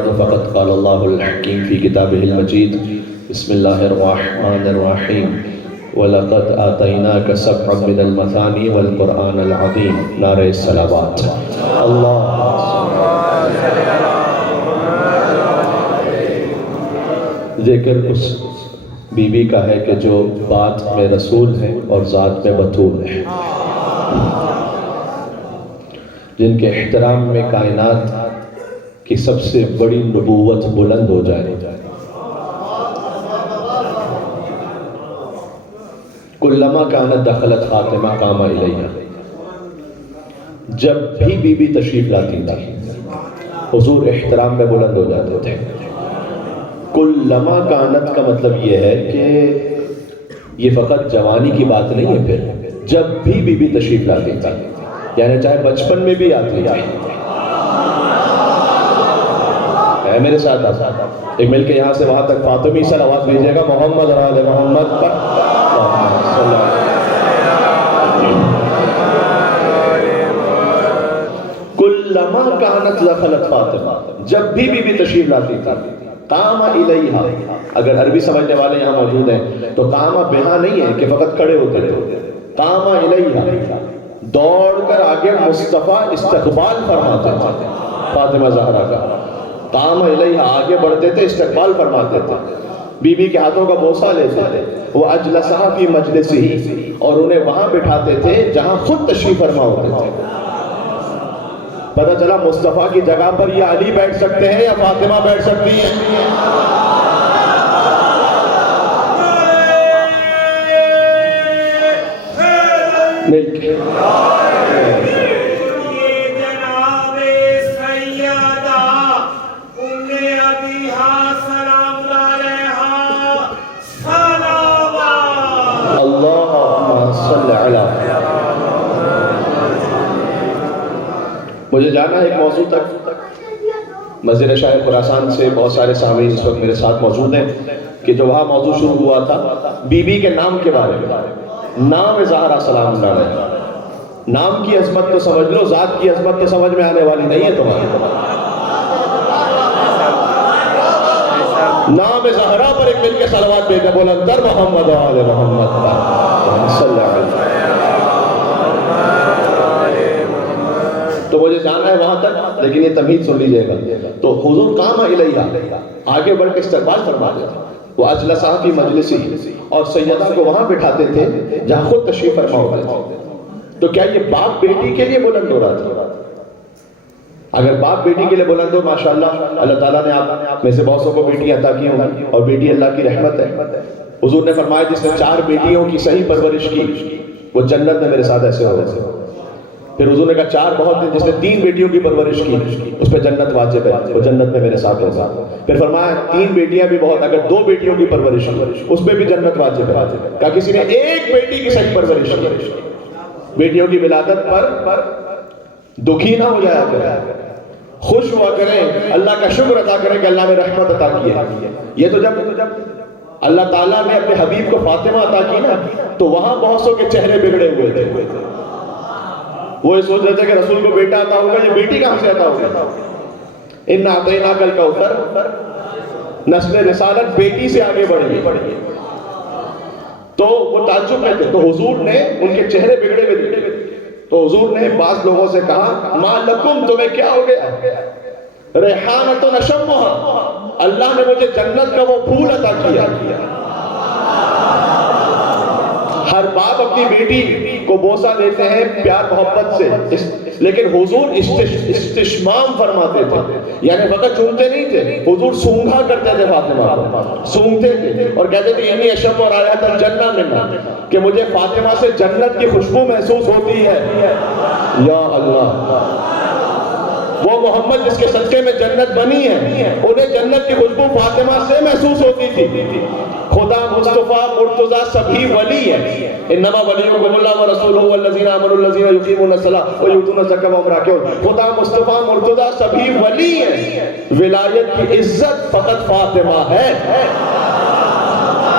بعد فقد قال الله الحكيم في كتابه المجيد بسم الله الرحمن الرحيم وَلَقَدْ آتَيْنَاكَ سَبْعًا مِنَ الْمَثَانِي وَالْقُرْآنَ الْعَظِيمِ نعرہ الصلوات اللہ ذکر اس بی بی کا ہے کہ جو بات میں رسول ہے اور ذات میں بطول ہے، جن کے احترام میں کائنات کی سب سے بڑی نبوت بلند ہو جائے۔ کلما کانت دخلت فاطمہ قام الیہا، جب بھی بی بی تشریف لاتی تھی حضور احترام میں بلند ہو جاتے تھے۔ کلما کانت کا مطلب یہ ہے کہ یہ فقط جوانی کی بات نہیں ہے، پھر جب بھی بی بی تشریف لاتی تھی، یعنی چاہے بچپن میں بھی آتی تھی۔ میرے ساتھ ایک مل کے یہاں سے وہاں تک فاطمی صلوات بھیجیے گا محمد اور آل محمد پر۔ کلما کانت دخلت فاطمہ، جب بھی بی بی تشریف لاتی تھی قام الیہا، اگر عربی سمجھنے والے یہاں موجود ہیں تو قام بہا نہیں ہے کہ فقط کھڑے ہوتے تھے، قام الیہا دوڑ کر آگے مصطفیٰ استقبال فرماتے تھے فاطمہ زہرا کا۔ قام الیہا آگے بڑھتے تھے، استقبال فرماتے تھے، بی بی کے ہاتھوں کا بوسہ لیتے تھے، وہ اجلسہ فی مجلسہ، اور انہیں وہاں بٹھاتے تھے جہاں خود تشریف فرما ہوتے تھے۔ پتہ چلا مصطفیٰ کی جگہ پر یہ علی بیٹھ سکتے ہیں یا فاطمہ بیٹھ سکتی ہیں؟ مجھے جانا ہے ایک موضوع تک، مسجد شاہ خراسان سے بہت سارے سامعین اس وقت میرے ساتھ موجود ہیں کہ جو وہاں موضوع شروع ہوا تھا بی بی کے نام کے بارے میں۔ نام زہرا سلام اللہ علیہ، نام کی عظمت تو سمجھ لو، ذات کی عظمت تو سمجھ میں آنے والی نہیں ہے تمہاری۔ نام زہرا پر ایک مل کے صلوات بھیجے بلندر محمد و آل محمد صلی اللہ علیہ وسلم۔ تو مجھے جانا ہے وہاں تک، لیکن یہ تمہید سن لیجئے گا۔ تو حضور قام الیہا آگے بڑھ کے استقبال فرماتے تھے، وہ اجلسہ فی مجلسی، اور سیدہ کو وہاں بٹھاتے تھے جہاں خود تشریف فرما ہوتے تھے۔ تو کیا یہ باپ بیٹی کے لیے بلند ہو رہا تھا؟ اگر باپ بیٹی کے لیے بلند ہو، ماشاءاللہ اللہ تعالیٰ نے آپ میں سے بہت سو کو بیٹی عطا کی ہوں، اور بیٹی اللہ کی رحمت ہے۔ حضور نے فرمایا جس نے 4 بیٹیوں کی صحیح پرورش کی وہ جنت میں میرے ساتھ ایسے ہو گئے۔ پھر حضور نے کہا 4 بہت ہیں، جس نے 3 بیٹیوں کی پرورش کی اس پہ جنت واجب ہے، وہ جنت میں میرے ساتھ ہوگا۔ پھر فرمایا 3 بیٹیاں بھی بہت، اگر 2 بیٹیوں کی پرورش کی اس پہ بھی جنت واجب ہے۔ کہا کسی نے 1 بیٹی کی صحیح پرورش کی، بیٹیوں کی ولادت پر دکھی نہ ہو جایا کریں، خوش ہوا کریں، اللہ کا شکر ادا کریں کہ اللہ نے رحمت عطا کی ہے۔ یہ تو جب اللہ تعالیٰ نے اپنے حبیب کو فاطمہ عطا کی نا، تو وہاں بہت سو کے چہرے بگڑے ہوئے تھے۔ وہ یہ سوچ رہے تھے کہ رسول کو بیٹا عطا ہوگا، یہ بیٹی کہاں سے عطا ہوگا؟ اِنَّا أَعْطَيْنَاكَ الْكَوْثَرَ، نسل رسالت بیٹی سے آگے بڑھی۔ تو وہ تعجب میں تھے، تو حضور نے ان کے چہرے بگڑے ہوئے دیکھے، تو حضور نے بعض لوگوں سے کہا مَا لَكُمْ، تمہیں کیا ہو گیا؟ ریحانۃ نشمھا، اللہ نے مجھے جنت کا وہ پھول عطا کیا۔ ہر باپ اپنی بیٹی کو بوسہ دیتے ہیں پیار محبت سے، لیکن حضور استشمام فرماتے تھے، یعنی فقط چومتے نہیں تھے، حضور سونگھا کرتے تھے فاطمہ کو، سونگتے تھے اور کہتے تھے انی اشم اور رائحۃ الجنہ منا، کہ مجھے فاطمہ سے جنت کی خوشبو محسوس ہوتی ہے۔ یا اللہ، وہ محمد جس کے صدقے میں جنت بنی ہے، انہیں جنت کی خوشبو فاطمہ سے محسوس ہوتی تھی۔ خدا مصطفیٰ مرتضیٰ سبھی ولی ہے، انما ولیکم اللہ ورسولہ والذین آمنوا الذین یقیمون الصلاۃ ویؤتون الزکاۃ وهم راکعون۔ خدا مصطفیٰ مرتضیٰ سبھی ولی ہیں، ولایت کی عزت فقط فاطمہ ہے۔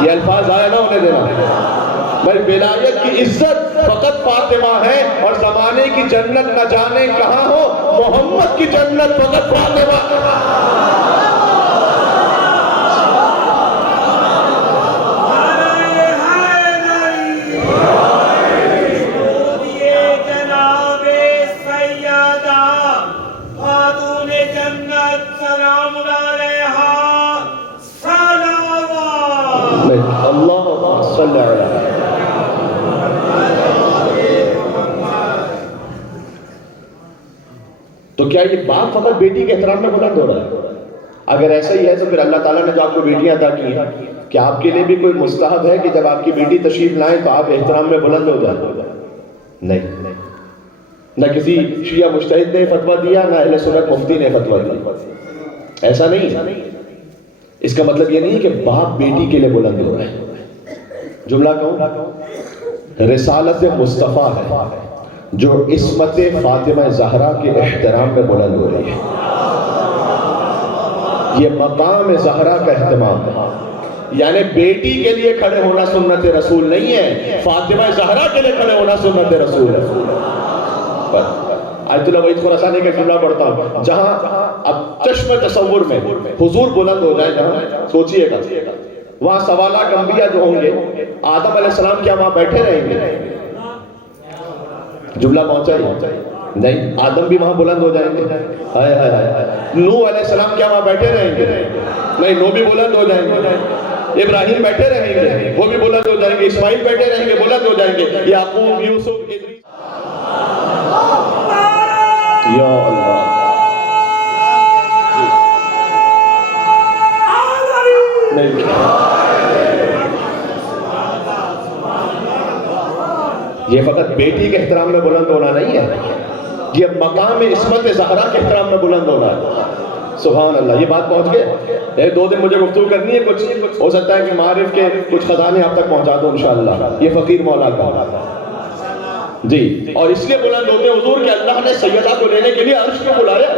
یہ الفاظ آیا نہ ہونے دینا، بھائی ولایت کی عزت فقط فاطمہ ہے، اور زمانے کی جنت نہ جانے کہاں ہو، محمد کی جنت فقط فاطمہ۔ سلام علیہا صلوات اللہم صلی علیہ. تو کیا یہ باپ فقط بیٹی کے احترام میں بلند ہو رہا ہے؟ اگر ایسا ہی ہے تو پھر اللہ تعالیٰ نے جو آپ کو بیٹیاں عطا کی ہیں، کیا آپ کے لیے بھی کوئی مستحب ہے کہ جب آپ کی بیٹی تشریف لائیں تو آپ احترام میں بلند ہو جائیں؟ نہیں. نہ کسی شیعہ مجتہد نے فتویٰ دیا، نہ اہل سنت مفتی نے فتویٰ دیا. ایسا نہیں ہے. اس کا مطلب یہ نہیں کہ باپ بیٹی کے لیے بلند ہو رہا ہے. جملہ کہوں، رسالت مصطفیٰ ہے جو عصمت فاطمہ زہرا کے احترام میں بلند ہو رہی ہے. یہ مقام زہرا کا اہتمام ہے. یعنی بیٹی کے لیے کھڑے ہونا سنت رسول نہیں ہے، فاطمہ زہرا کے لیے کھڑے ہونا سنت رسول ہے. آیت اللہ وحید خراسانی کا جملہ پڑھتا ہوں، جہاں اب چشم تصور میں حضور بلند ہو جائے، جہاں سوچئے گا وہاں سوالات انبیاء جو ہوں گے، آدم علیہ السلام کیا وہاں بیٹھے رہیں گے؟ جملہ پہنچا ہی نہیں. آدم بھی وہاں بلند ہو جائیں گے. ہائے ہائے ہائے. نوح علیہ السلام کیا وہاں بیٹھے رہیں گے؟ نہیں، نوح بھی بلند ہو جائیں گے. ابراہیم بیٹھے رہیں گے، وہ بھی بلند ہو جائیں گے. اسماعیل بیٹھے رہیں گے، بلند ہو جائیں گے. یعقوب، یوسف، ادریس. یا اللہ. یہ فقط بیٹی کے احترام میں بلند ہونا نہیں ہے، یہ مقام عصمت زہرا کے احترام میں بلند ہونا ہے. سبحان اللہ. یہ بات پہنچ گئے. ایک دو دن مجھے گفتگو کرنی ہے، کچھ ہو سکتا ہے کہ معارف کے کچھ خزانے آپ تک پہنچا دوں انشاءاللہ. یہ فقیر مولا کا جی. اور اس لیے بلند ہوتے ہیں حضور کہ اللہ نے سیدہ کو لینے کے لیے عرش کو بلایا.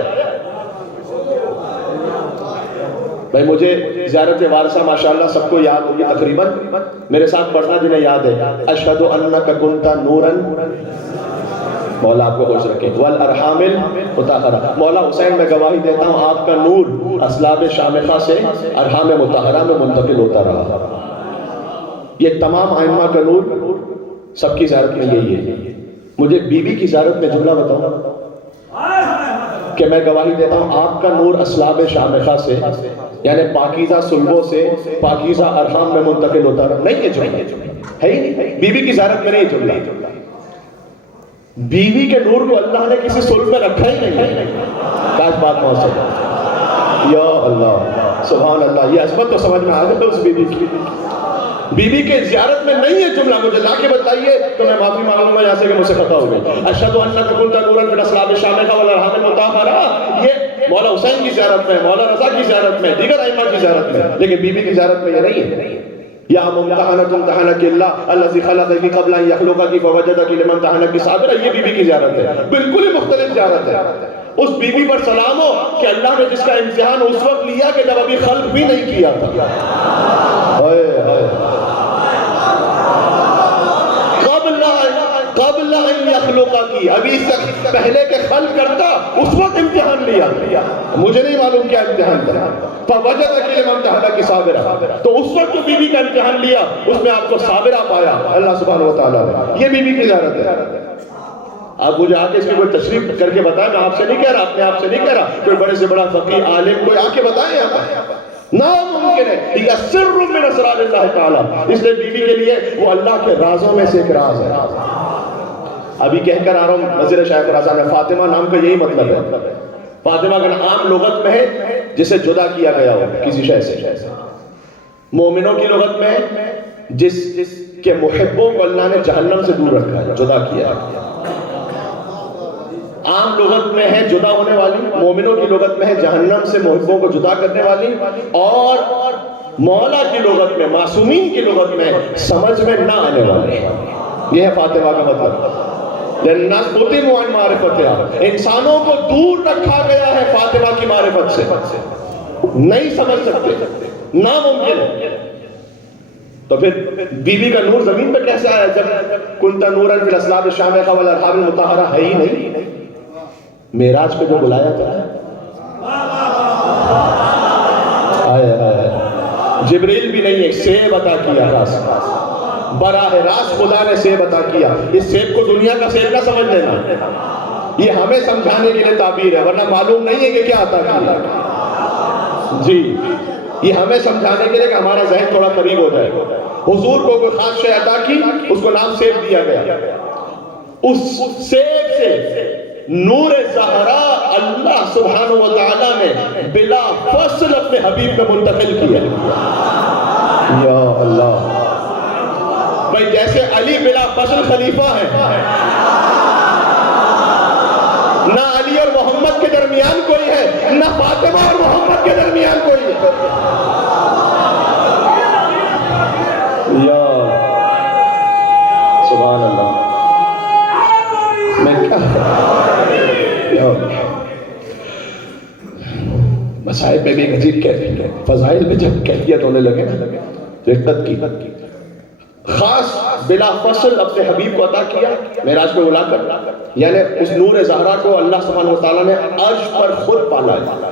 بھائی مجھے زیارت وارثہ ماشاءاللہ سب کو یاد ہوگی تقریباً. میرے ساتھ پڑھنا جنہیں یاد ہے، اشہد انک کنت نورا، مولا آپ کو خوش رکھے، والارحام المطہرہ. مولا حسین میں گواہی دیتا ہوں آپ کا نور اسلاب شامخہ سے ارحام مطہرہ میں منتقل ہوتا رہا. یہ تمام ائمہ کا نور سب کی زیارت میں یہی ہے. مجھے بی بی کی زیارت میں جملہ بتاؤں کہ میں گواہی دیتا ہوں آپ کا نور اسلاب شامخہ سے، یعنی پاکیزہ سلبوں سے پاکیزہ ارحام میں منتقل ہوتا رہا. نہیں ہے جملہ ہے ہی نہیں. بی بی کی زیارت میں نہیں جملہ. بیوی کے نور کو اللہ نے کسی سلب میں رکھا ہی نہیں. کاش بات پہنچ سکے. یا اللہ سبحان اللہ. یہ عظمت تو سمجھ میں آ جائے اس بیوی کی. بیوی کے زیارت میں نہیں ہے جملہ. مجھے لا کے بتائیے تو میں معافی معلوم ہے یہاں سے کہ مجھ سے خطا ہو گئی. اشہد انک کنت نورا فی اسلاب شامخہ والارحام المطہرہ. یہ مولا حسین کی زیارت میں، مولا رضا کی زیارت میں، دیگر ائمہ کی زیارت میں. لیکن بیوی کی زیارت میں یہ نہیں ہے. یا ممتحنۃ امتحنک اللہ الذی خلقک قبل ان یخلقک فوجدک لمن امتحنک صابرا. یہ بیوی کی زیارت ہے، بالکل ہی مختلف زیارت ہے. اس بیوی پر سلام ہو کہ اللہ نے جس کا امتحان اس وقت لیا کہ جب ابھی خلق بھی نہیں کیا تھا. قبل ان یخلقک، ابھی پہلے کے خلق کرتا اس وقت امتحان لیا. مجھے نہیں معلوم کیا امتحان تھا. فوجدک لمن امتحنک صابرا. تو اس وقت جو بیوی کا امتحان لیا اس میں آپ کو صابرہ پایا اللہ سبحانہ وتعالیٰ نے. یہ بیوی کی زیارت ہے. آپ مجھے آ کے اس کی کوئی تشریف کر کے بتائیں. میں آپ سے نہیں کہہ رہا، اپنے آپ سے نہیں کہہ رہا. کوئی بڑے سے بڑا فقیہ عالم کوئی آ کے بتائیں یہاں پر. ناممکن ہے. یہ سر من اسرار اللہ تعالیٰ. اس لیے بیوی کے لیے وہ اللہ کے رازوں میں سے ایک راز ہے. ابھی کہہ کر آ رہا ہوں نظیر شاہ فرازان میں، فاطمہ نام کا یہی مطلب ہے. فاطمہ کا عام لغت میں ہے جسے جدا کیا گیا ہو کسی شے سے. مومنوں کی لغت میں جس کے محبوں کو اللہ نے جہنم سے دور رکھا ہے، جدا کیا ہے. عام لغت میں ہے جدا ہونے والی، مومنوں کی لغت میں ہے جہنم سے محبوں کو جدا کرنے والی، اور مولا کی لغت میں، معصومین کی لغت میں سمجھ میں نہ آنے والی. یہ ہے فاطمہ کا مطلب. انسانوں کو دور رکھا گیا ہے فاطمہ کی معرفت سے. نہیں سمجھ سکتے، ناممکن ہے. تو پھر بیوی کا نور زمین پہ کیسے آیا جب کنت نورا فی الاسلاب الشامخہ والارحام المطہرہ ہے ہی نہیں. معراج پہ جو بلایا تھا، جبریل بھی نہیں ہے، سیب عطا کیا راست. براہ راست خدا نے سیب عطا کیا. اس سیب کو دنیا کا سیب نہ سمجھ لینا، یہ ہمیں سمجھانے کے لیے تعبیر ہے، ورنہ معلوم نہیں ہے کہ کیا عطا کیا. جی یہ ہمیں سمجھانے کے لیے کہ ہمارا ذہن تھوڑا قریب ہو جائے. حضور کو کوئی خاص شے عطا کی, اس کو نام سیب دیا گیا. اس سیب سے نور زہرا اللہ سبحانہ و تعالیٰ نے بلا فصل اپنے حبیب میں منتقل کیا. یا اللہ بھائی, جیسے علی بلا فصل خلیفہ ہے, نہ علی اور محمد کے درمیان کوئی ہے, نہ فاطمہ اور محمد کے درمیان کوئی ہے. یا سبحان اللہ. میں کیا مسائل پہ بھی ایک عجیب کیفیت ہے. فضائل میں جب کیفیت ہونے لگے نا تو حقیقت کی خاص بلا فصل اپنے حبیب کو عطا کیا معراج پہ اڑا کر. یعنی اس نور زہرا کو اللہ سبحانہ و تعالیٰ نے عرش پر خود پالا ہے,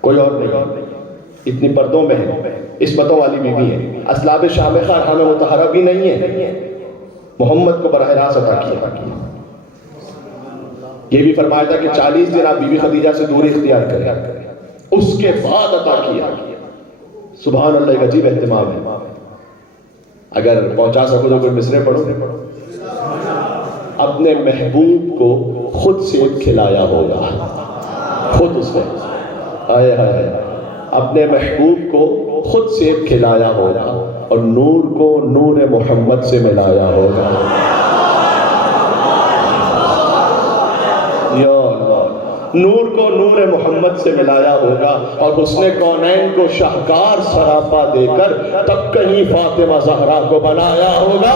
کوئی اور نہیں. اتنی پردوں میں ہے, عصمتوں والی بیوی ہے, اسلاب شامخہ ارحام مطہرہ بھی نہیں ہے, محمد کو براہ راست عطا کیا. یہ بھی فرمایا تھا کہ 40 دن آپ بی بی خدیجہ سے دوری اختیار کریں, اس کے بعد عطا کیا. سبحان اللہ, ایک عجیب اہتمام ہے. اگر پہنچا سکو تو کوئی مصرے پڑھو. اپنے محبوب کو خود سیب کھلایا ہوگا, خود اس نے آئے ہائے اپنے محبوب کو خود سیب کھلایا ہوگا اور نور کو نور محمد سے ملایا ہوگا. یا اللہ, نور کو نور محمد سے ملایا ہوگا اور حسن کونین کو شاہکار سراپا دے کر تب کہیں فاطمہ زہرا کو بنایا ہوگا.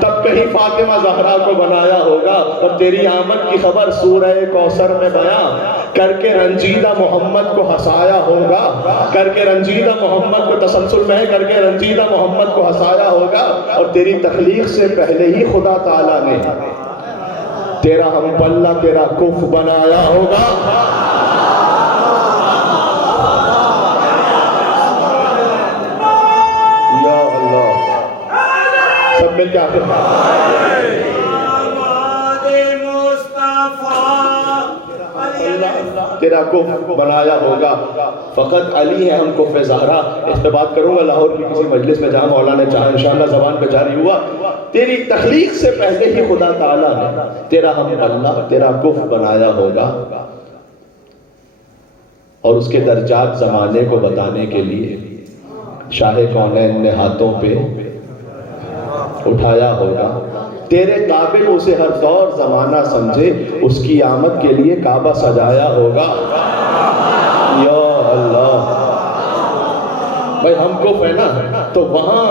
تب کہیں فاطمہ زہرا کو بنایا ہوگا. اور تیری آمد کی خبر سورہ کوثر میں بیان کر کے رنجیدہ محمد کو ہنسایا ہوگا, کر کے رنجیدہ محمد کو تسلسل میں کر کے رنجیدہ محمد کو ہنسایا ہوگا. اور تیری تخلیق سے پہلے ہی خدا تعالیٰ نے تیرا ہم پلہ تیرا کف بنایا ہوگا. یا اللہ, سب مل کے آتے ہیں. تیرا کف بنایا ہوگا. فقط علی ہے ہم کف زہرا. اس پہ بات کروں گا لاہور کی کسی مجلس میں جہاں مولا نے چاہا انشاءاللہ زبان پہ جاری ہوا. تیری تخلیق سے پہلے ہی خدا تعالیٰ نے تیرا ہم اللہ تیرا کف بنایا ہوگا. اور اس کے درجات زمانے کو بتانے کے لیے شاہ کونین نے ہاتھوں پہ اٹھایا ہوگا. تیرے قابل اسے ہر دور زمانہ سمجھے, اس کی آمد کے لیے کعبہ سجایا ہوگا. یا اللہ بھائی, ہم کو ہے نا تو وہاں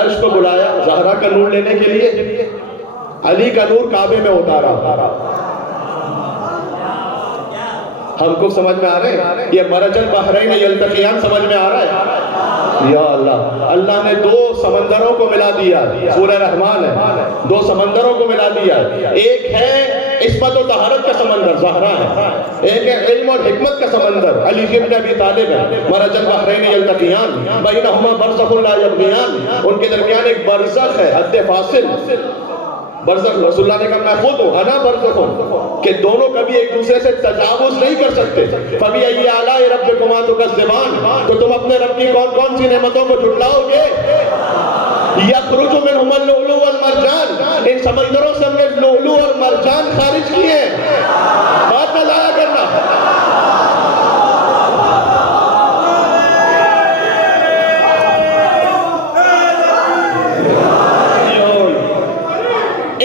عرش کو بلایا زہرا کا نور لینے کے لیے, علی کا نور کعبے میں اتارا. ہم کو سمجھ میں آ رہے ہیں یہ مرج البحرین یلتقیان سمجھ میں آ رہا ہے. یا اللہ, اللہ نے 2 سمندروں کو ملا دیا. سورہ رحمان ہے, 2 سمندروں کو ملا دیا. ایک ہے عصمت و طہارت کا سمندر زہرا ہے, ایک ہے علم اور حکمت کا سمندر علی ابن ابی طالب ہے. مرج البحرین یلتقیان بینہما برزخ لا یبغیان, ان کے درمیان ایک برزخ ہے, حد فاصل. برزخ رسول اللہ نے کہا میں خود ہوں, انا برزخ ہوں, کہ دونوں کبھی ایک دوسرے سے تجاوز نہیں کر سکتے. فَبِأَيِّ آلَاءِ رَبِّكُمَا تُكَذِّبَانِ, تو تم اپنے رب کی کون کون سی نعمتوں کو جھٹلاؤ گے. يَخْرُجُ مِنْهُمَا اللُّؤْلُؤُ وَالْمَرْجَانُ, ان سمندروں سے ہم نے لؤلؤ اور مرجان خارج کیے. بات نہ ضائع کرنا.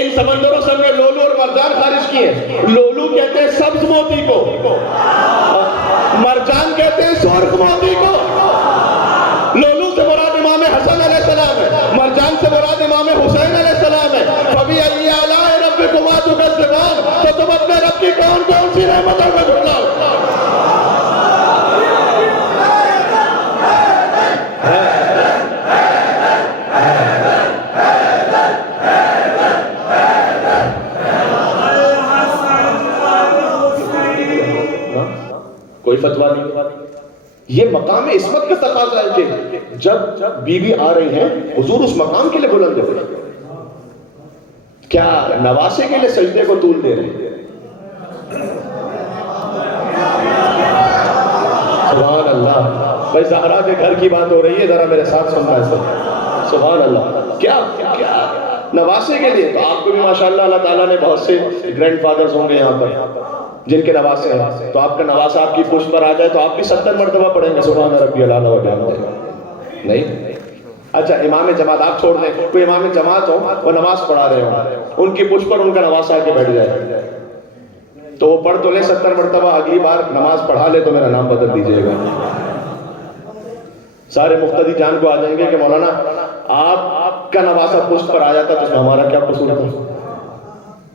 ان سمندروں سے ہم نے لولو اور مرجان خارج کیے. لولو کہتے ہیں سبز موتی کو, مرجان کہتے ہیں سرخ موتی کو. لولو سے مراد امام حسن علیہ السلام ہے, مرجان سے مراد امام حسین علیہ السلام ہے. فَبِأَيِّ آلَاءِ رَبِّكُمَا تُكَذِّبَانِ, تو تم اپنے رب کی کون کون سی نعمتوں کو جھٹلاؤ. کوئی فتویٰ نہیں. یہ مقام عصمت کا تقاضا ہے کہ جب بیوی آ رہی ہیں حضور اس مقام کے لیے بلند ہو. کیا نواسے کے لیے سجدے کو طول دے رہے ہیں. بھائی زہرا کے گھر کی بات ہو رہی ہے، ذرا میرے ساتھ سننا ہے سب. سبحان اللہ. کیا نواسے کے لیے. تو آپ کو بھی ماشاءاللہ اللہ تعالیٰ نے بہت سے گرینڈ فادرز ہوں گے یہاں پر جن کے نواسے ہیں، تو آپ کا نواسا آپ کی پشت پر آ جائے تو آپ بھی 70 مرتبہ پڑھیں گے سبحان ربی العلیٰ و بحمدہ. نہیں. اچھا امام جماعت آپ چھوڑ دیں، کوئی امام جماعت ہو وہ نماز پڑھا رہے ہوں، ان کی پشت پر ان کا نواسا آ کے بیٹھ جائے تو وہ پڑھ تو لے 70 مرتبہ، اگلی بار نماز پڑھا لے تو میرا نام بدل دیجیے گا. سارے مقتدی جان کو آ جائیں گے کہ مولانا آپ کا نواسا پشت پر آ جاتا تو اس میں ہمارا کیا قصور تھا.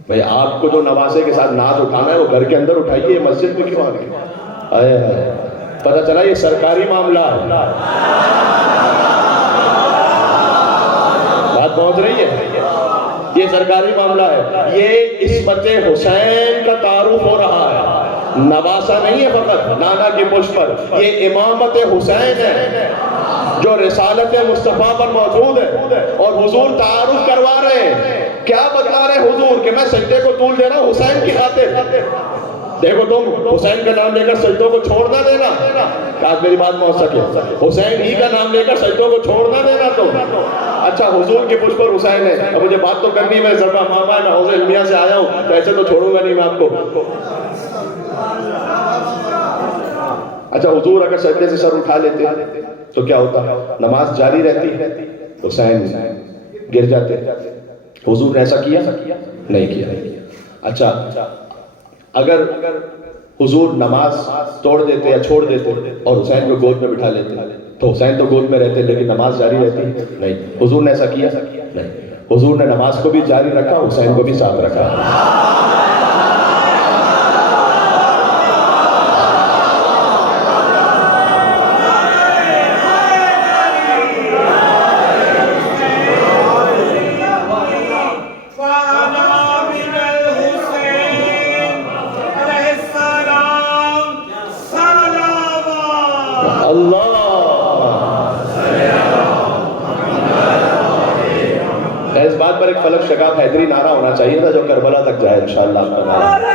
بھئی آپ کو جو نواسے کے ساتھ ناز اٹھانا ہے وہ گھر کے اندر اٹھائیے، مسجد میں کیوں آ گئے؟ پتہ چلا یہ سرکاری معاملہ ہے. بات پہنچ رہی ہے؟ یہ سرکاری معاملہ ہے. یہ عصمت حسین کا تعارف ہو رہا ہے، نواسا نہیں ہے فقط نانا کی پشت پر، یہ امامت حسین ہے جو رسالت مصطفیٰ پر موجود ہے. اور حضور تعارف کروا رہے ہیں. کیا بتا رہے حضور کہ میں سجدے کو طول دے رہا ہوں حسین کی خاطر. دیکھو تم حسین کا نام لے کر سجدوں کو چھوڑ نہ دینا. کاش میری بات پہنچ سکے. حسین ہی کا نام لے کر سجدوں کو چھوڑ نہ دینا تم. اچھا حضور کی پشت پر حسین ہے. اب مجھے بات تو کرنی، میں ضربہ ماما میں حوض علمیہ سے آیا ہوں تو ایسے تو چھوڑوں گا نہیں میں آپ کو. اچھا حضور اگر سجدے سے سر اٹھا لیتے تو کیا ہوتا؟ نماز جاری رہتی، حسین گر جاتے. حضور نے ایسا کیا؟ نہیں کیا. اچھا اگر حضور نماز توڑ دیتے یا چھوڑ دیتے اور حسین کو گود میں بٹھا لیتے تو حسین تو گود میں رہتے لیکن نماز جاری رہتی نہیں. حضور نے ایسا کیا؟ نہیں. حضور نے نماز کو بھی جاری رکھا، حسین کو بھی ساتھ رکھا. اس بات پر ایک فلک شگاف حیدری نعرہ ہونا چاہیے تھا جو کربلا تک جائے انشاءاللہ آپ کا نعرہ.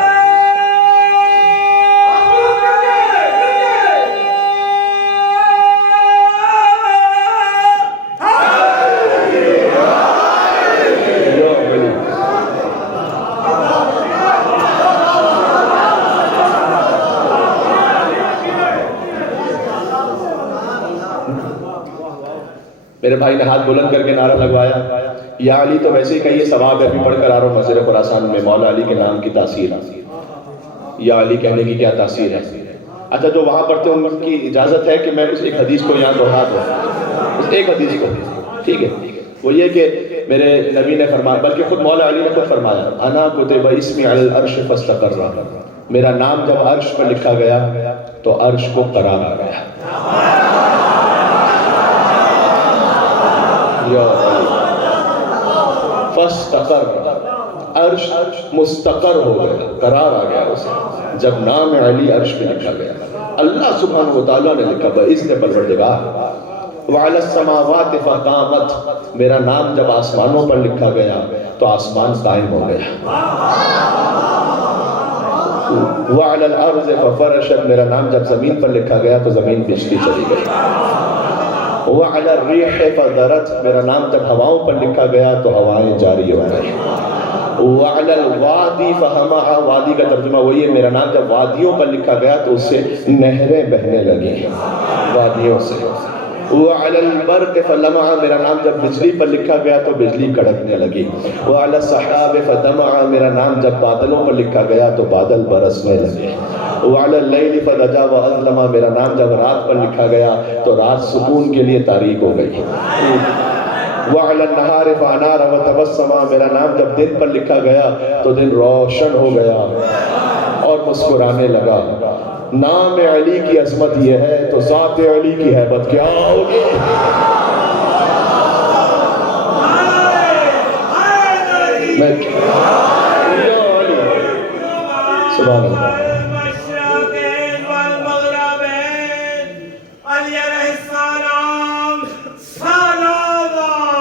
میرے بھائی نے ہاتھ بلند کر کے نعرہ لگوایا یا علی. تو ویسے ہی کہیے ثواب ہے، ابھی پڑھ کر آ رہا ہوں مسجد خراسان میں مولا علی کے نام کی تاثیر. یا علی کہنے کی کیا تاثیر ہے. اچھا جو وہاں پڑھتے ہیں ان کی اجازت ہے کہ میں اس ایک حدیث کو یہاں دہرا دوں، اس ایک حدیث کو. ٹھیک ہے. وہ یہ کہ میرے نبی نے فرمایا، بلکہ خود مولا علی نے خود فرمایا انا کتب اسمی علی العرش فاستقر. میرا نام جب عرش پر لکھا گیا تو عرش کو قرار آ گیا. فاستقر، عرش مستقر ہو گیا، قرار آ گیا اسے جب نام علی عرش پہ لکھا گیا. اللہ سبحانہ وتعالیٰ نے لکھا بإذن پروردگار. وعلی السماوات فقامت، میرا نام جب آسمانوں پر لکھا گیا تو آسمان قائم ہو گیا. وعلی الارض ففرشت، میرا نام جب زمین پر لکھا گیا تو زمین بجلی چلی گئی. وعلی الریح فذرت، میرا نام جب ہواؤں پر لکھا گیا تو ہوائیں جاری ہو گئی. وعلی الوادی فہمع، وادی کا ترجمہ وہی ہے، میرا نام جب وادیوں پر لکھا گیا تو اس سے نہریں بہنے لگی وادیوں سے. وعلی البرق فلمع، میرا نام جب بجلی پر لکھا گیا تو بجلی کڑکنے لگی. وعلی السحاب فدمع، میرا نام جب بادلوں پر لکھا گیا تو بادل برسنے لگے. وعلی اللیل فلجا واظلم، میرا نام جب رات پر لکھا گیا تو رات سکون کے لیے تاریک ہو گئی. وعلی النہار فانار وتبسم، میرا نام جب دن پر لکھا گیا تو دن روشن ہو گیا اور مسکرانے لگا. نام علی کی عظمت یہ ہے تو ذات علی کی ہیبت کیا ہوگی. سبحان اللہ.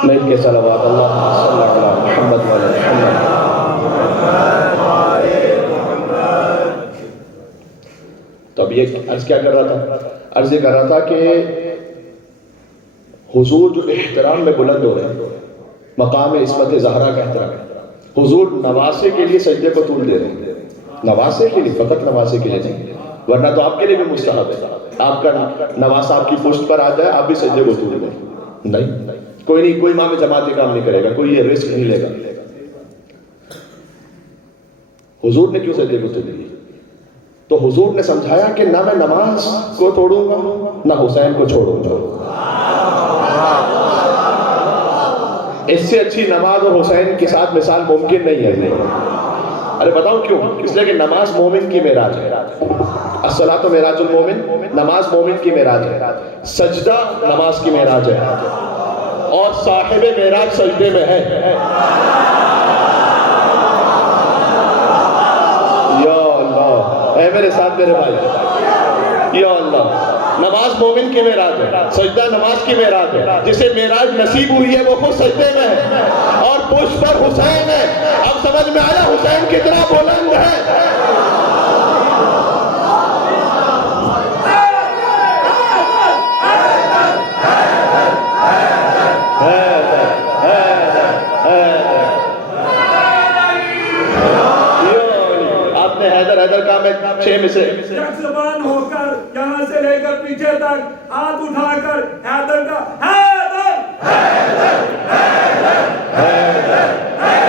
مل کے صلوات اللہ صلی اللہ علیہ محمد و علی محمد. تو اب یہ عرض کیا کر رہا تھا؟ عرض یہ کر رہا تھا کہ حضور جو احترام میں بلند ہو رہے ہیں، مقام عصمت زہرا کا احترام، حضور نواسے کے لیے سجدے کو طول دے رہے ہیں، نواسے کے لیے، فقط نواسے کے لیے نہیں، ورنہ تو آپ کے لیے بھی مستحب ہے، آپ کا نواسا آپ کی پشت پر آ جائے آپ بھی سجدے کو طول دیں، نہیں، کوئی نہیں، کوئی امام جماعتی کام نہیں کرے گا، کوئی یہ رسک نہیں لے گا۔ حضور نے کیوں سجدے کو طول دی؟ تو حضور نے سمجھایا کہ نہ میں نماز کو توڑوں گا نہ حسین کو چھوڑوں گا، اس سے اچھی نماز اور حسین کے ساتھ مثال ممکن نہیں ہے۔ ارے بتاؤ کیوں؟ اس لیے کہ نماز مومن کی معراج ہے، الصلاۃ معراج المومن، نماز مومن کی معراج ہے، سجدہ نماز کی معراج ہے، اور صاحب معراج سجدے میں ہے۔ یا اللہ، اے میرے ساتھ میرے بھائی، یا اللہ، نماز مومن کی معراج ہے، سجدہ نماز کی معراج ہے، جسے معراج نصیب ہوئی ہے وہ خود سجدے میں ہے، اور پشت پر حسین ہے۔ اب سمجھ میں آیا حسین کتنا بلند ہے؟ آپ نے حیدر کہا، میں 6 مصرے یک زبان ہو کر یہاں سے لے کر پیچھے تک ہاتھ اٹھا کر حیدر کا حیدر حیدر حیدر حیدر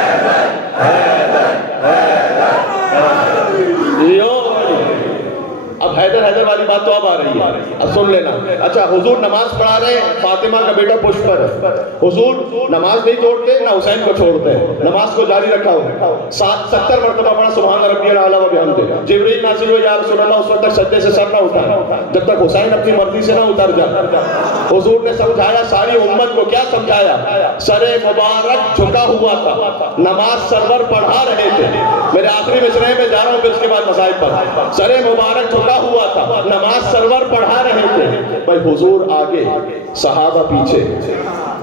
حیدر حیدر۔ اب حیدر والی بات تو اب آ رہی ہے، اب سن لینا۔ اچھا، حضور نماز پڑھا رہے ہیں، فاطمہ کا بیٹا پشت پر ہے، حضور نماز نہیں توڑتے نہ حسین کو چھوڑتے ہیں، نماز کو جاری رکھا ہوا، 70 مرتبہ پڑھا سبحان ربی الاعلیٰ و بحمدہ۔ جبریل نازل ہوئے، یا رسول اللہ، اس وقت تک سجدے سے سر نہ اٹھا جب تک حسین اپنی مرضی سے نہ اتر جائے۔ حضور نے سمجھایا ساری امت کو، کیا سمجھایا؟ سر مبارک جھکا ہوا تھا، نماز سرور پڑھا رہے تھے۔ میرے آخری مصرعے میں جا رہا ہوں، پھر اس کے بعد مسائل پر۔ سر مبارک جھکا ہوا تھا، نماز سرور پڑھا رہے تھے، بھائی حضور آگے، صحابہ پیچھے،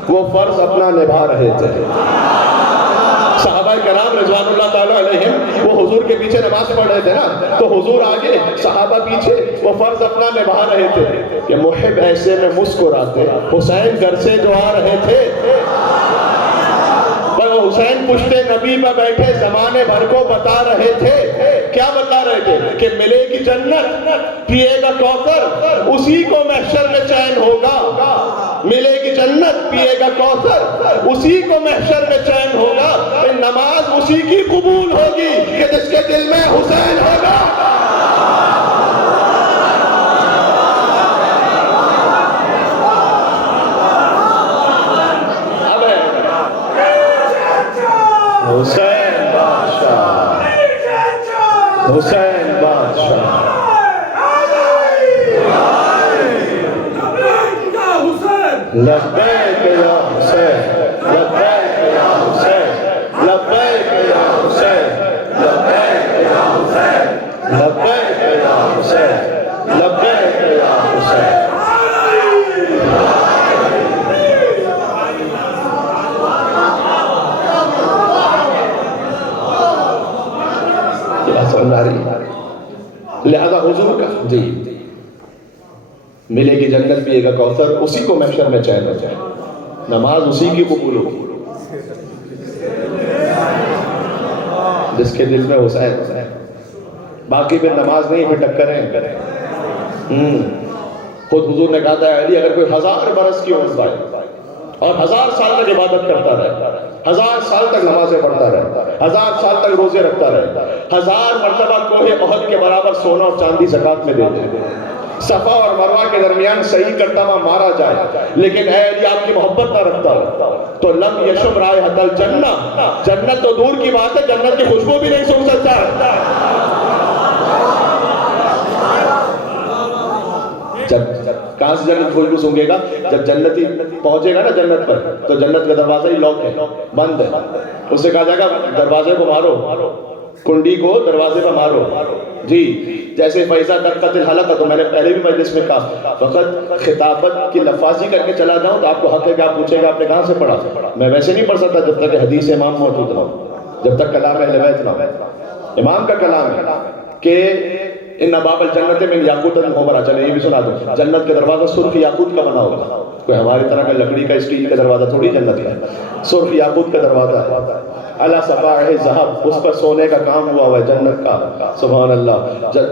وہ فرض اپنا نبھا رہے تھے۔ صحابہ کرام رضوان اللہ تعالیٰ علیہم وہ حضور کے پیچھے نماز پڑھ رہے تھے نا، تو حضور آگے، صحابہ پیچھے، وہ فرض اپنا نبھا رہے تھے کہ محب ایسے میں مسکراتے، حسین گھر سے جو آ رہے تھے، حسین پشت نبی میں بیٹھے زمانے بھر کو بتا رہے تھے، کیا بتا رہے تھے؟ کہ ملے گی جنت، پیے گا کوثر، اسی کو محشر میں چین ہوگا۔ ملے گی جنت، پیے گا کوثر، اسی کو محشر میں چین ہوگا۔ نماز اسی کی قبول ہوگی کہ جس کے دل میں حسین ہوگا۔ حسین بادشاہ، حسین بادشاہ، لبیک یا حسین، لبیک یا حسین، لبیک یا حسین، لبیک یا حسین، لبیک یا حسین، لبیک یا حسین۔ لہذا حضور کا جی ملے گی جنت، پیے گا کوثر، اسی کو محشر میں چین ہو جائے، نماز اسی کی قبول ہوگی جس کے دل میں حسین۔ باقی پھر نماز نہیں، پھر ٹکریں۔ خود حضور نے کہا تھا علی اگر کوئی 1000 برس کی عمر پائے اور 1000 سال تک عبادت کرتا رہے، 1000 سال تک نمازیں پڑھتا رہے، 1000 سال تک روزے رکھتا رہے، 1000 مرتبہ کوہ احد کے برابر سونا اور چاندی زکات میں دے دے، صفا اور مروہ کے درمیان صحیح کرتا ہوا مارا جائے، لیکن اے علی آپ کی محبت نہ رکھتا ہو تو لم یشم رائحۃ الجنہ، جنت تو دور کی بات ہے، جنت کی خوشبو بھی نہیں سونگ سکتا۔ جب کہاں سے جنت خوشبو سونگے گا؟ جب جنتی پہنچے گا نا جنت پر، تو جنت کا دروازہ ہی لاک ہے، بند ہے، اس سے کہا جائے گا دروازے کو مارو، کنڈی کو دروازے پر مارو۔ جی جیسے فیضا دقت الحلقہ، تو میں نے پہلے بھی مجلس میں کہا فقط خطابت کی لفاظی کر کے چلا جاؤں تو آپ کو حق ہے کہ آپ پوچھیں گا آپ نے کہاں سے پڑھا۔ میں ویسے نہیں پڑھ سکتا جب تک حدیث امام موجود نہ ہو، جب تک کلام اہل بیت نہ ہو۔ امام کا کلام ہے کہ ان باب الجنت من یاقوت محمرہ. چلے یہ بھی سنا دو, جنت کا دروازہ سرخ یاقوت کا بنا ہوگا. کوئی ہماری طرح کا لکڑی کا اسٹیل کا دروازہ تھوڑی جنت کا ہے, سرخ یاقوت کا دروازہ ہے. علی صفائح ذهب, اس پر سونے کا کام ہوا ہوا ہے جنت کا. سبحان اللہ.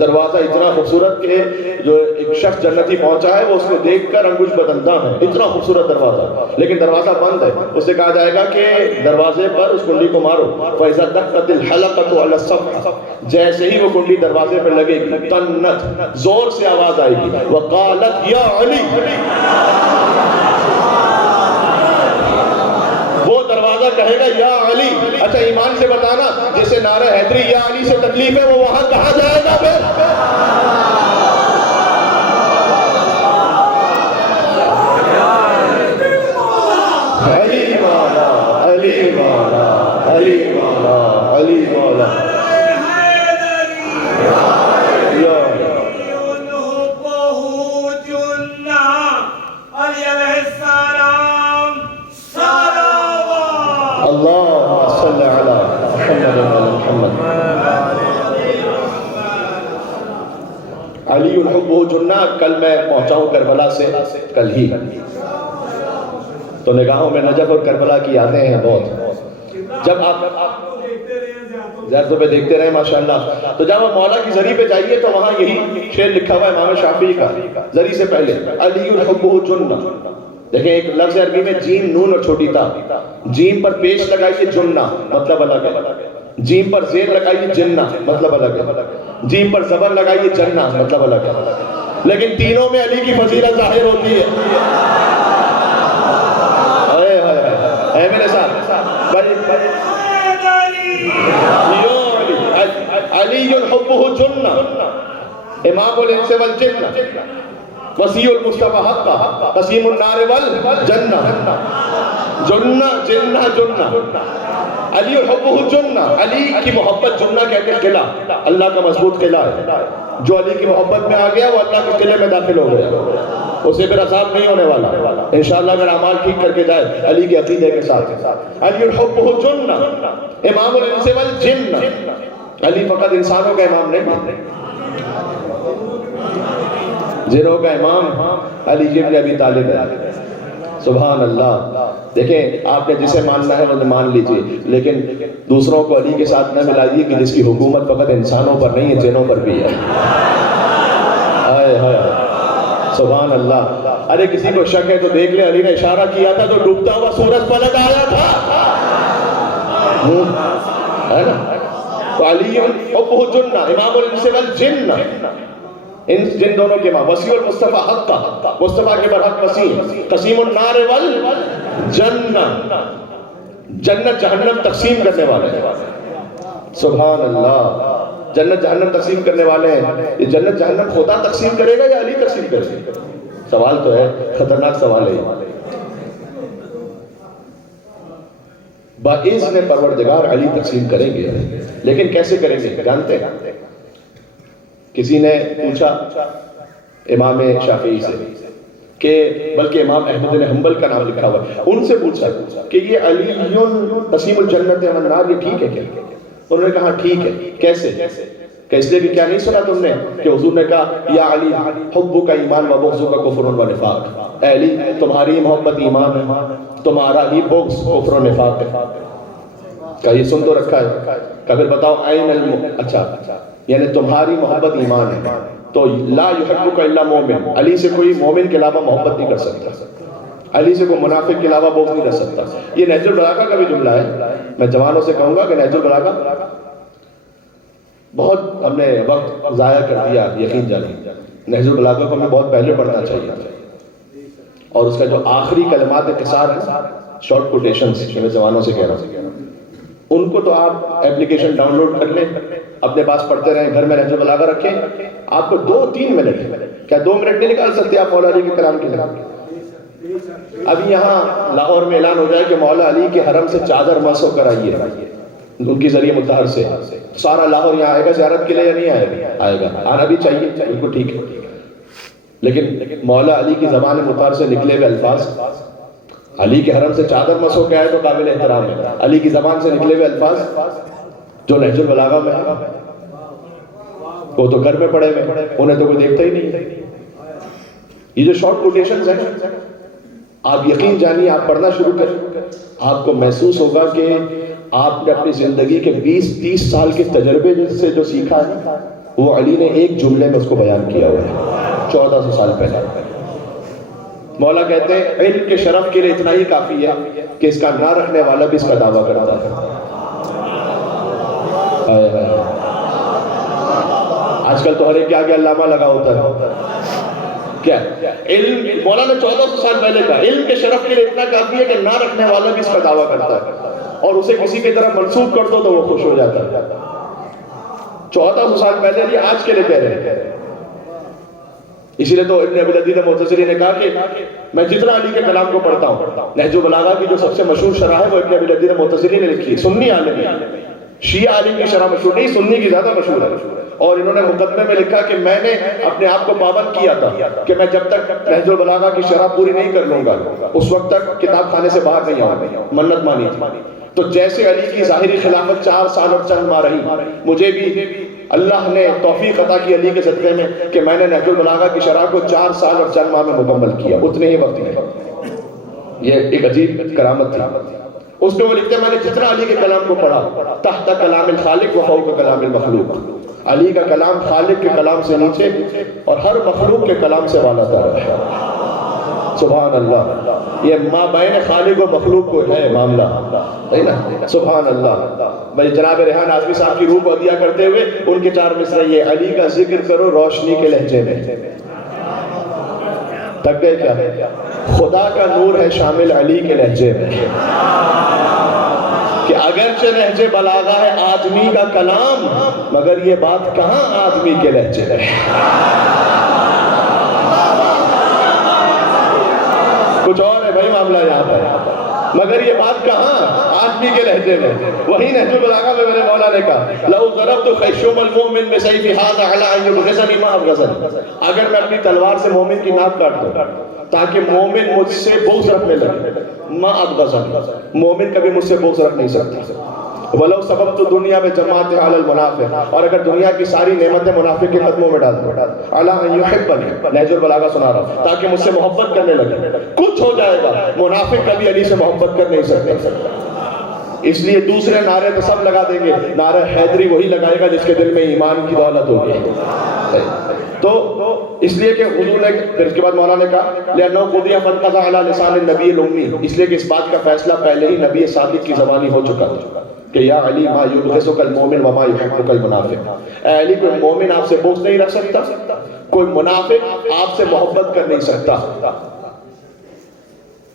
دروازہ اتنا خوبصورت کہ جو ایک شخص جنتی پہنچا ہے وہ اس کو دیکھ کر انگوش بدنتا ہے, اتنا خوبصورت دروازہ. لیکن دروازہ بند ہے. اس سے کہا جائے گا کہ دروازے پر اس کنڈی کو مارو. فَإِذَا دَقَّتِ الْحَلَقَةُ عَلَى الصَّفْحِ, جیسے ہی وہ کنڈی دروازے پر لگے گی, تنت, زور سے آواز آئے گی, وَقَالَتْ يَا عَلِي. وہ دروازہ کہے گا یا علی. اچھا ایمان سے بتانا, جیسے نعرہ حیدری یا علی سے تکلیف ہے, وہ وہاں کہاں جائے گا پھر؟ علی مولا, علی مولا, علی مولا, علی مولا. اللهم صل على محمد. علی الحب جنہ. کل میں پہنچا ہوں کربلا سے, کل ہی, تو نگاہوں میں نجف اور کربلا کی یادیں ہیں بہت. جب آپ زیارتوں پہ دیکھتے رہے ماشاءاللہ, تو جب آپ مولا کی زری پہ جائیے تو وہاں یہی شعر لکھا ہوا ہے امام شافعی کا, زری سے پہلے, علی الحب جنہ. دیکھیں ایک لفظ عربی میں جیم, نون اور چھوٹی تا. جیم پر پیش لگائیے جنہ, مطلب الگ ہے. جیم پر زیر لگائیے جنہ, مطلب الگ ہے. جیم پر زبر لگائیے جنہ, مطلب الگ ہے. لیکن تینوں میں علی کی فضیلت ظاہر ہوتی ہے. اے میرے ساتھ علی حبہ جنہ, امام الانس والجنہ, وسیع المصطفى حقا, قسیم النار والجنہ. جنہ جنہ جنہ, علی حبہ جنہ. علی کی محبت جنہ کہتے ہیں قلعہ, اللہ کا مضبوط قلعہ ہے. جو علی کی محبت میں آ گیا وہ اللہ کے قلعے میں داخل ہو گیا, اسے پھر عذاب نہیں ہونے والا انشاءاللہ اگر اعمال ٹھیک کر کے جائے علی کے عقیدے کے ساتھ. علی حبہ جنہ, امام الانس والجنہ. علی فقط انسانوں کا امام نہیں, جنوں کا امام علی ابن ابی طالب ہے. سبحان اللہ. دیکھیں آپ نے جسے ماننا ہے وہ مان لیجئے, لیکن دوسروں کو علی کے ساتھ نہ ملائیے کہ جس کی حکومت فقط انسانوں پر نہیں ہے, جنوں پر بھی ہے. سبحان اللہ. ارے کسی کو شک ہے تو دیکھ لے, علی نے اشارہ کیا تھا تو ڈوبتا ہوا سورج پلٹ آیا تھا, ہے نا. تو علی حبہ جنہ, امام الانس والجنہ, ان جن دونوں کے امام. وسیع المصطفیٰ حقا, مصطفیٰ کے برحق وسیع. قسیم النار والجنہ, جنت جہنم تقسیم کرنے والے ہیں. سبحان اللہ. جنت جہنم تقسیم کرنے والے ہیں. یہ جنت جہنم خدا تقسیم کرے گا یا علی تقسیم کرے گا؟ سوال تو ہے, خطرناک سوال ہے. باذن پروردگار علی تقسیم کریں گے, لیکن کیسے کریں گے جانتے ہیں؟ کسی نے پوچھا امام شافعی سے کہ, بلکہ امام احمد بن حنبل کا نام لکھا ہوا ہے, ان سے پوچھا کہ یہ علی قسیم الجنت والنار یہ ٹھیک ہے کیا؟ انہوں نے کہا ٹھیک ہے. کیسے؟ کہ اس لیے بھی کیا نہیں سنا تم نے کہ حضور نے کہا یا علی حبک ایمان و بغضک کفر و نفاق. اے علی تمہاری محبت ایمان ہے, تمہارا ہی بغض کفر و نفاق ہے. کہ یہ سن تو رکھا ہے. کہ پھر بتاؤ این اچھا یعنی تمہاری محبت ایمان ہے تو لا یحبک الا مومن, علی سے کوئی مومن کے علاوہ محبت نہیں کر سکتا, علی سے کوئی منافق کے علاوہ بغض نہیں کر سکتا. یہ نہج البلاغہ کا بھی جملہ ہے. میں جوانوں سے کہوں گا کہ نہج البلاغہ بہت ہم نے وقت ضائع کر دیا, یقین جانیں. نہج البلاغہ کو ہمیں بہت پہلے پڑھنا چاہیے, اور اس کا جو آخری کلمات اختصار ہیں, شارٹ کوٹیشنز, میں جوانوں سے کہہ رہا ہوں, ان کو تو آپ اپلیکیشن ڈاؤن لوڈ کر لیں, اپنے پاس پڑھتے رہیں, گھر میں نہج البلاغہ رکھیں. آپ کو 2-3 منٹ, کیا 2 منٹ نہیں نکال سکتے آپ مولا علی کے کلام کے لیے؟ ابھی یہاں لاہور میں اعلان ہو جائے کہ مولا علی کے حرم سے چادر مس ہو کر آئیے ان کی ذریعہ مطہر سے, سارا لاہور یہاں آئے گا زیارت کے لیے یا نہیں آئے گا؟ آئے گا. آنا بھی چاہیے, بالکل ٹھیک ہے. لیکن مولا علی کی زبان مطہر سے نکلے ہوئے الفاظ, علی کے حرم سے چادر مس ہو کے آئے تو قابل احترام ہے. علی کی زبان سے نکلے ہوئے الفاظ جو نہج البلاغہ میں وہ تو گھر میں پڑے ہوئے، انہیں تو کوئی دیکھتا ہی نہیں۔ یہ جو شارٹ کوٹیشنز ہیں، آپ یقین جانیے آپ پڑھنا شروع کریں، آپ کو محسوس ہوگا کہ آپ نے اپنی زندگی کے 20-30 سال کے تجربے سے جو سیکھا ہے وہ علی نے ایک جملے میں اس کو بیان کیا ہوا ہے 1400 سال پہلے۔ مولا کہتے ہیں علم کے شرف کے لیے اتنا ہی کافی ہے کہ اس کا نہ رکھنے والا بھی اس کا دعویٰ کرتا ہے۔ آج کل تو ہر ایک کے آگے علامہ لگا ہوتا ہے۔ کیا علم، مولا نے 1400 سال پہلے کہا علم کے شرف کے لیے اتنا کافی ہے کہ نہ رکھنے والا بھی اس کا دعویٰ کرتا ہے، اور اسے کسی کی طرح منسوب کر دو تو وہ خوش ہو جاتا ہے۔ 1400 سال پہلے نہیں، آج کے لیے کہہ رہے ہیں۔ اسی لیے تو ابن ابی العدید معتزلی نے کہا کہ میں جتنا علی کے کلام کو پڑھتا ہوں، نہج البلاغہ کی جو سب سے مشہور شرح ہے وہ ابن ابی العدید معتزلی نے لکھی ہے، سنی عالم ہے، شیعہ عالم کی شرح مشہور نہیں، سنی کی زیادہ مشہور ہے۔ اور انہوں نے مقدمے میں لکھا کہ میں نے اپنے آپ کو پابند کیا تھا کہ میں جب تک نہج البلاغہ کی شرح پوری نہیں کر لوں گا اس وقت تک کتاب خانے سے باہر نہیں آؤں گا، منت مانی تھی۔ تو جیسے علی کی ظاہری خلافت 4 سال اور چند ماہ رہی، مجھے بھی اللہ نے توفیق عطا کی علی کے صدقے میں کہ میں نے نہج البلاغہ کی شرح کو 4 سال اور چند ماہ میں مکمل کیا، اتنے ہی وقت میں۔ یہ ایک عجیب کرامت تھی۔ اس میں وہ لکھتے ہیں میں نے جتنا علی کے کلام کو پڑھا، تحت کلام الخالق و فوق کلام المخلوق، علی کا کلام خالق کے کلام سے نیچے اور ہر مخلوق کے کلام سے والا تر ہے۔ سبحان اللہ، یہ ما بین خالق و مخلوق کو ہے معاملہ، ہے نا؟ سبحان اللہ۔ بھائی جناب ریحان اعظمی صاحب کی روح کو عطیہ کرتے ہوئے ان کے 4 مصرع یہ علی کا ذکر کرو روشنی کے لہجے میں۔ تک گئے کیا؟ خدا کا نور ہے شامل علی کے لہجے میں، کہ اگرچہ نہج بلاغہ ہے آدمی کا کلام مگر یہ بات کہاں آدمی کے لہجے میں۔ کچھ اور ہے بھائی معاملہ یہاں پر، مگر یہ بات کہاں آدمی کے لہجے میں۔ وہی نہج البلاغہ میں میرے مولا نے کہا لو ضربت خیشوم المؤمن بسیف هذا على ان يبغضني ما ابغضني، اگر میں اپنی تلوار سے مومن کی ناک کاٹ دوں تاکہ مومن مجھ سے بغض رکھنے لگے، ما ابغضني، مومن کبھی مجھ سے بغض رکھ نہیں سکتا۔ ولو سببت دنیا میں جماعت علی المنافق، اور اگر دنیا کی ساری نعمتیں منافق کے قدموں میں ڈال دوں، علی ان یحبنی، نہج البلاغہ سنا رہا ہوں، تاکہ مجھ سے محبت کرنے لگے، کچھ ہو جائے گا منافق کبھی علی سے محبت کر نہیں سکتے۔ اس لیے دوسرے نعرے تو سب لگا دیں گے، نعرہ حیدری وہی لگائے گا جس کے دل میں ایمان کی دولت ہوگی۔ تو اس لیے کہ حضور نے پھر اس کے بعد مولا نے کہا لِأَنَّهُ قُضِيَ فَانْقَضَى عَلَى لِسَانِ النَّبِيِّ الْأُمِّيِّ، اس لیے کہ اس بات کا فیصلہ پہلے ہی نبی صادق کی زبانی ہو چکا تھا کہ یا علی ما یبغضک المؤمن وما یحبک المنافق، اے علی کوئی مومن آپ سے بغض نہیں رکھ سکتا، کوئی منافق آپ سے محبت کر نہیں سکتا۔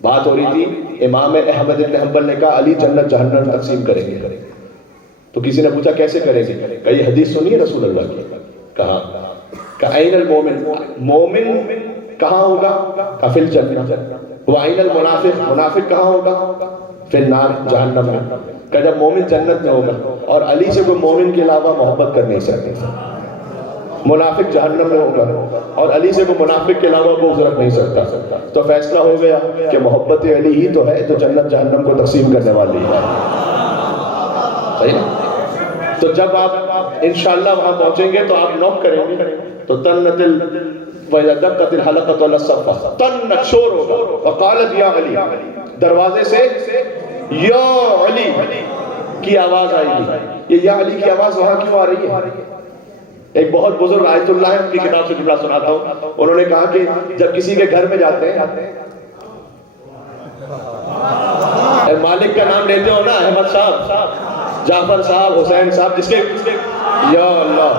بات ہو رہی تھی امام احمد بن حنبل نے کہا علی جنت جہنم تقسیم کریں گے، تو کسی نے پوچھا کیسے کریں گے؟ کہ یہ حدیث سنی ہے رسول اللہ کی؟ کہا کہ این المومن، مومن کہاں ہوگا؟ کہ فی الجنہ، وعین المنافق، منافق کہاں ہوگا؟ فی النار، جہنم میں۔ کہ جب مومن جنت میں ہوگا اور علی سے کوئی مومن کے علاوہ محبت کر نہیں سکتے، منافق جہنم میں ہوگا اور علی سے کوئی منافق کے علاوہ بغض رکھ نہیں سکتا، تو فیصلہ ہو گیا کہ محبت علی ہی تو ہے جو جنت جہنم کو تقسیم کرنے والی ہے، صحیح نا؟ تو جب آپ انشاءاللہ وہاں پہنچیں گے تو آپ نوک کریں گے تو تنت وَيَدَقَّتِ الْحَلَقَةُ عَلَى الصَّفَّةِ، تنت شور ہوگا، وَقَالَتْ يَا عَلِي، دروازے سے یا علی کی آواز آئی گی۔ یہ یا علی کی آواز وہاں کیوں آ رہی ہے؟ ایک بہت بزرگ آیت اللہ کی کتاب سے جملہ سناتا ہوں، انہوں نے کہا کہ جب کسی کے گھر میں جاتے ہیں، مالک کا نام لیتے ہو نا، احمد صاحب، جعفر صاحب، حسین صاحب، جس کے یا اللہ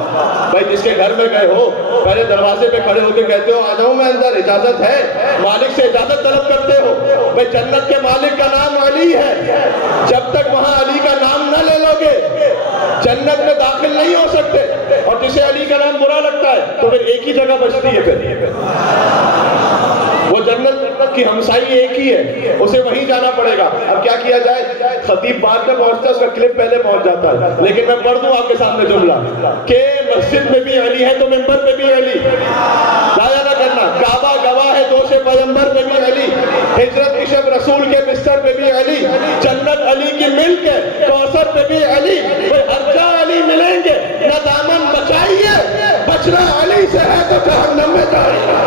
بھائی جس کے گھر میں گئے ہو پہلے دروازے پہ کھڑے ہو کے کہتے ہو آ جاؤں میں اندر، اجازت ہے؟ مالک سے اجازت طلب کرتے ہو۔ بھائی جنت کے مالک کا نام علی ہے، جب تک وہاں علی کا نام نہ لے لو گے جنت میں داخل نہیں ہو سکتے، اور جسے علی کا نام برا لگتا ہے تو پھر ایک ہی جگہ بچتی ہے، پھر وہ جنت کی ہمسائی ایک ہی ہے، اسے وہیں جانا پڑے گا۔ اب کیا کیا جائے؟ خطیب بعد میں پہنچتا ہے، اس کا کلپ پہلے پہنچ جاتا ہے، لیکن میں پڑھ دوں آپ کے سامنے جملہ کہ مسجد میں بھی علی ہے تو منبر پہ بھی علی، ضائع نہ کرنا، کعبہ گواہ ہے دوش پیغمبر پہ بھی علی، ہجرت کی شب رسول کے بستر پہ بھی علی، جنت علی کی ملک ہے، کوثر پہ بھی علی، ہر جا علی ملیں گے، نہ دامن بچائیے بچنا علی سے ہے تو جہنم میں جائے گا.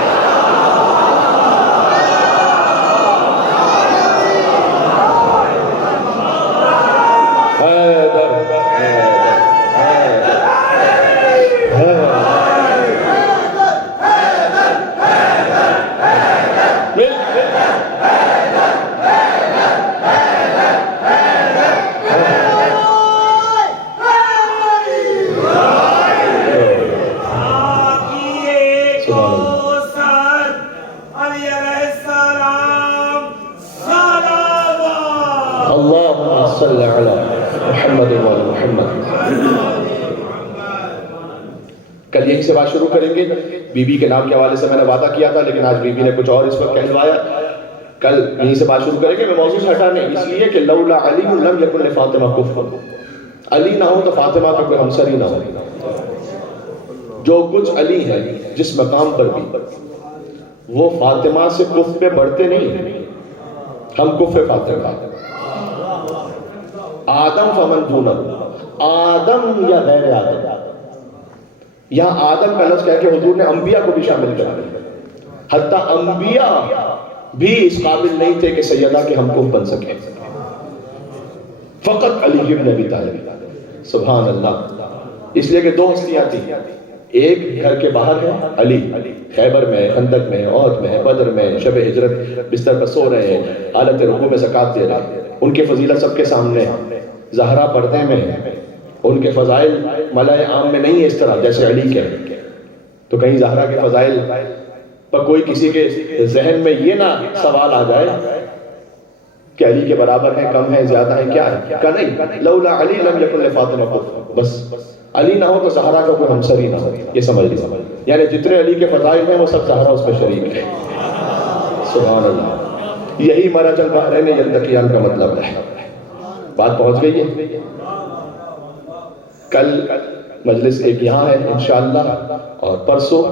اللهم صل على محمد وعلى محمد. کل یہیں سے بات شروع کریں گے. بی بی کے نام کے حوالے سے میں نے وعدہ کیا تھا لیکن آج بی بی نے کچھ اور اس وقت کہلوایا. کل یہیں سے بات شروع کریں گے. میں موضوع سے ہٹا نہیں اس لیے کہ لولا علی لم یکن لفاطمہ کفر. علی نہ ہو تو فاطمہ کا کوئی ہمسر ہی نہ ہو. جو کچھ علی ہے جس مقام پر بھی وہ فاطمہ سے کف پہ بڑھتے نہیں. ہم کف فاطمہ. آدم فمن دونہ آدم یا غیر آدم. یہاں آدم کا لفظ کہہ کے حضور نے انبیاء کو بھی شامل کر دیا. حتیٰ انبیاء بھی اس قابل نہیں تھے کہ سیدہ کے ہم کف بن سکیں. فقط علی بن ابی طالب. سبحان اللہ. اس لیے کہ دو ہستیاں تھیں. ایک گھر کے باہر ہے علی, خیبر میں, خندق میں, احد میں, بدر میں, شب ہجرت بستر پر سو رہے ہیں, حالت رکوع میں زکوٰۃ دے رہے ہیں. ان کے فضیلت سب کے سامنے. زہرا پردے میں ہے. ان کے فضائل ملائے عام میں نہیں ہے اس طرح جیسے علی کے. تو کہیں زہرا کے فضائل پر کوئی کسی کے ذہن میں یہ نہ سوال آ جائے کہ علی کے برابر ہیں, کم ہیں, زیادہ ہیں, کیا ہے. کہ نہیں, لولا علی لم یکن لفاطمہ کفر. بس علی نہ ہو تو زہرا کا کوئی ہمسر ہی نہ ہو. یہ سمجھ لیجیے. یعنی جتنے علی کے فضائل ہیں وہ سب زہرا اس میں شریک ہے. سبحان اللہ. یہی مرج البحرین یلتقیان کا مطلب ہے. بات پہنچ گئی ہے. کل مجلس ایک یہاں ہے انشاءاللہ, اور پرسوں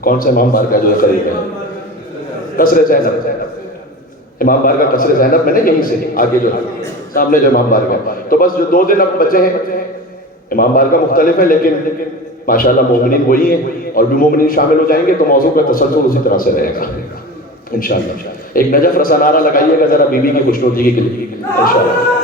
کون سے امام بارگاہ جو ہے قریب ہے, قصر زینب. امام بارگاہ قصر زینب میں نے یہیں سے آگے جو ہے سامنے جو امام بارگاہ. تو بس جو 2 دن اب بچے ہیں. امام بارگاہ مختلف ہے لیکن ماشاءاللہ مومنین وہی ہیں, اور جو مومنین شامل ہو جائیں گے تو موضوع کا تسلسل اسی طرح سے رہے گا انشاءاللہ. ایک نجف رسا نعرہ لگائیے گا ذرا بی بی کی خوشنودی کے لیے انشاءاللہ.